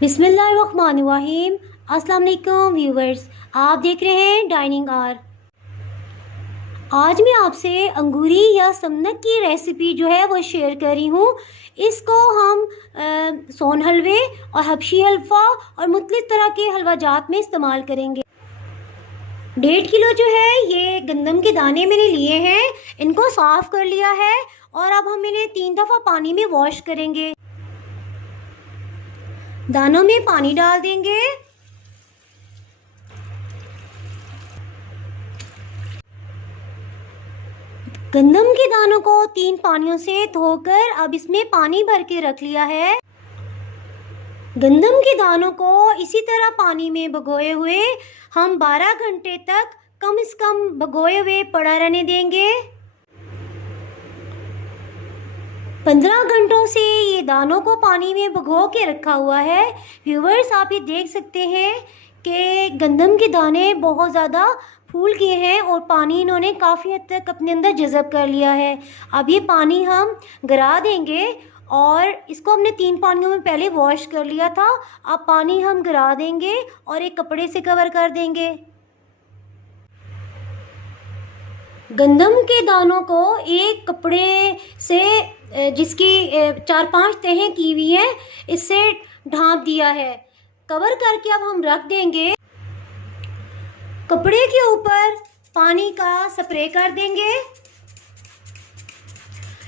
बिस्मिल्लाहिर्रहमानिर्रहीम। अस्सलाम वालेकुम व्यूवर्स, आप देख रहे हैं डाइनिंग आर। आज मैं आपसे अंगूरी या समनक की रेसिपी जो है वो शेयर कर रही हूँ। इसको हम सोन हलवे और हबशी हलवा और मुख्तलिफ तरह के हलवा जात में इस्तेमाल करेंगे। 1.5 किलो जो है ये गंदम के दाने मैंने लिए हैं, इनको साफ़ कर लिया है और अब हम इन्हें 3 दफ़ा पानी में वॉश करेंगे। दानों में पानी डाल देंगे। गंदम के दानों को 3 पानियों से धोकर अब इसमें पानी भर के रख लिया है। गंदम के दानों को इसी तरह पानी में भिगोए हुए हम 12 घंटे तक कम से कम भिगोए हुए पड़ा रहने देंगे। 15 घंटों से ये दानों को पानी में भिगो के रखा हुआ है। व्यूवर्स, आप ये देख सकते हैं कि गंदम के दाने बहुत ज़्यादा फूल गए हैं और पानी इन्होंने काफ़ी हद तक अपने अंदर जज़ब कर लिया है। अब ये पानी हम गिरा देंगे और इसको हमने 3 पानियों में पहले वॉश कर लिया था। अब पानी हम गिरा देंगे और एक कपड़े से कवर कर देंगे। गंदम के दानों को एक कपड़े से जिसकी 4-5 तहें की हुई हैं, इससे ढाँप दिया है। कवर करके अब हम रख देंगे। कपड़े के ऊपर पानी का स्प्रे कर देंगे।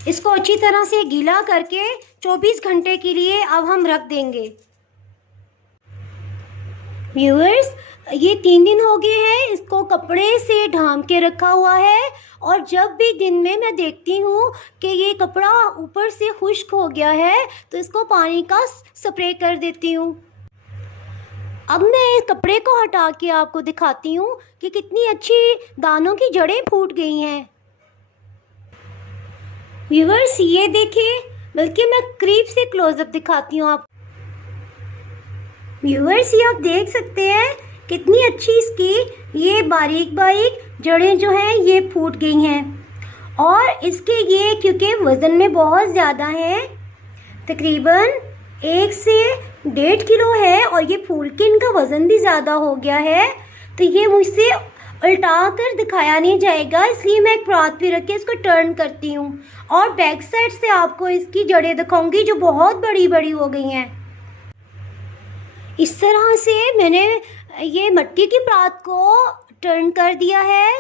इसको अच्छी तरह से गीला करके 24 घंटे के लिए अब हम रख देंगे। व्यूअर्स, ये 3 दिन हो गए हैं इसको कपड़े से ढांप के रखा हुआ है और जब भी दिन में मैं देखती हूँ कि ये कपड़ा ऊपर से खुश्क हो गया है तो इसको पानी का स्प्रे कर देती हूँ। अब मैं इस कपड़े को हटा के आपको दिखाती हूँ कि कितनी अच्छी दानों की जड़ें फूट गई हैं। व्यूअर्स, ये देखिए, बल्कि मैं करीब से क्लोजअप दिखाती हूँ आप। व्यूअर्स, ये आप देख सकते हैं कितनी अच्छी इसकी ये बारीक बारीक जड़ें जो हैं ये फूट गई हैं और इसके ये क्योंकि वज़न में बहुत ज़्यादा है, तकरीबन 1 से 1.5 किलो है और ये फूल के इनका वज़न भी ज़्यादा हो गया है, तो ये मुझसे उल्टा कर दिखाया नहीं जाएगा, इसलिए मैं एक परात पे रख के इसको टर्न करती हूँ और बैक साइड से आपको इसकी जड़ें दिखाऊंगी जो बहुत बड़ी बड़ी हो गई हैं। इस तरह से मैंने ये मिट्टी की परात को टर्न कर दिया है।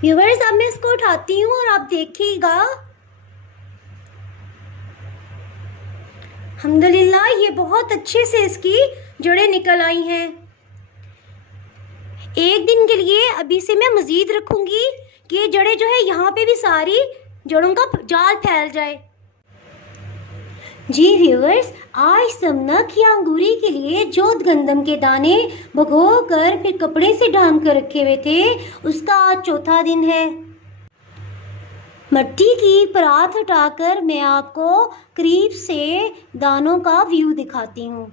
व्यूअर्स, अब मैं इसको उठाती हूँ और आप देखिएगा, अल्हम्दुलिल्लाह ये बहुत अच्छे से इसकी जड़ें निकल आई हैं। एक दिन के लिए अभी से मैं मज़ीद रखूँगी कि ये जड़ें जो है यहाँ पे भी सारी जड़ों का जाल फैल जाए। जी व्यूअर्स, आज समनक या अंगूरी के लिए जो गंदम के दाने भिगो कर फिर कपड़े से ढांप कर रखे हुए थे उसका आज चौथा दिन है। मिट्टी की परात हटाकर मैं आपको करीब से दानों का व्यू दिखाती हूँ।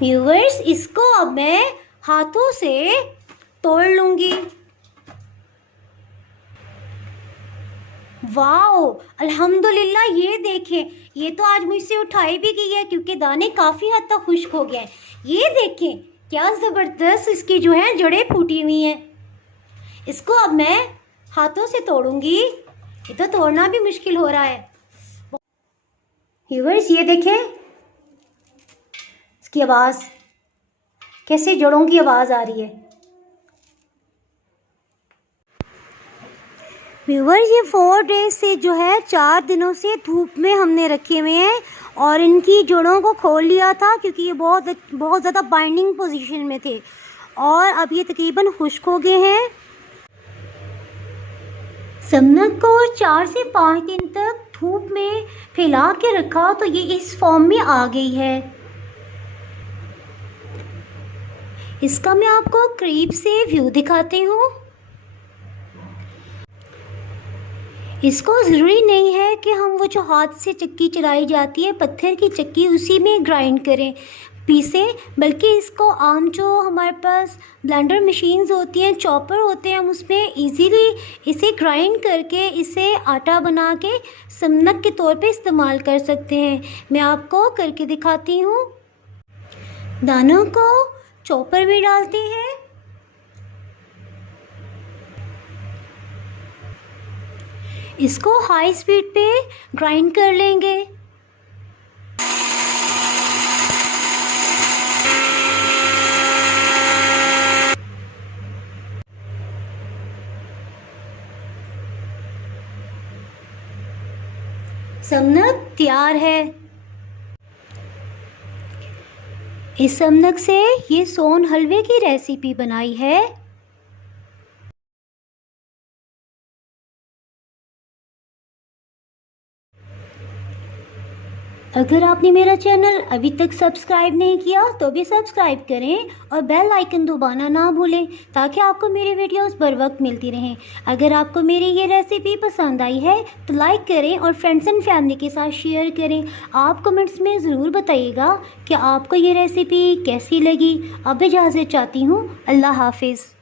व्यूअर्स, इसको अब मैं हाथों से तोड़ लूँगी। वाओ, अल्हम्दुलिल्लाह, ये देखें, ये तो आज मुझसे उठाई भी गई है क्योंकि दाने काफ़ी हद तक खुश्क हो गए हैं। ये देखें क्या ज़बरदस्त इसकी जो है जड़ें फूटी हुई हैं। इसको अब मैं हाथों से तोड़ूंगी, ये तो तोड़ना भी मुश्किल हो रहा है। व्यूअर्स, ये देखें इसकी आवाज़, कैसे जड़ों की आवाज़ आ रही है। व्यूअर्स, ये 4 डेज से जो है 4 दिनों से धूप में हमने रखे हुए हैं और इनकी जड़ों को खोल लिया था क्योंकि ये बहुत ज़्यादा बाइंडिंग पोजीशन में थे और अब ये तकरीबन खुश्क हो गए हैं। समनक को 4 से 5 दिन तक धूप में फैला के रखा तो ये इस फॉर्म में आ गई है। इसका मैं आपको करीब से व्यू दिखाती हूँ। इसको ज़रूरी नहीं है कि हम वो जो हाथ से चक्की चलाई जाती है, पत्थर की चक्की, उसी में ग्राइंड करें। पीसे, बल्कि इसको आम जो हमारे पास ब्लेंडर मशीन्स होती हैं, चॉपर होते हैं, हम उसमें इजीली इसे ग्राइंड करके इसे आटा बना के समनक के तौर पे इस्तेमाल कर सकते हैं। मैं आपको करके दिखाती हूँ। दानों को चॉपर में डालते हैं, इसको हाई स्पीड पे ग्राइंड कर लेंगे। समनक तैयार है। इस समनक से ये सोन हलवे की रेसिपी बनाई है। अगर आपने मेरा चैनल अभी तक सब्सक्राइब नहीं किया तो भी सब्सक्राइब करें और बेल आइकन दबाना ना भूलें, ताकि आपको मेरी वीडियोस बर वक्त मिलती रहें। अगर आपको मेरी ये रेसिपी पसंद आई है तो लाइक करें और फ्रेंड्स एंड फैमिली के साथ शेयर करें। आप कमेंट्स में ज़रूर बताइएगा कि आपको ये रेसिपी कैसी लगी। अब इजाज़त चाहती हूँ। अल्लाह हाफिज़।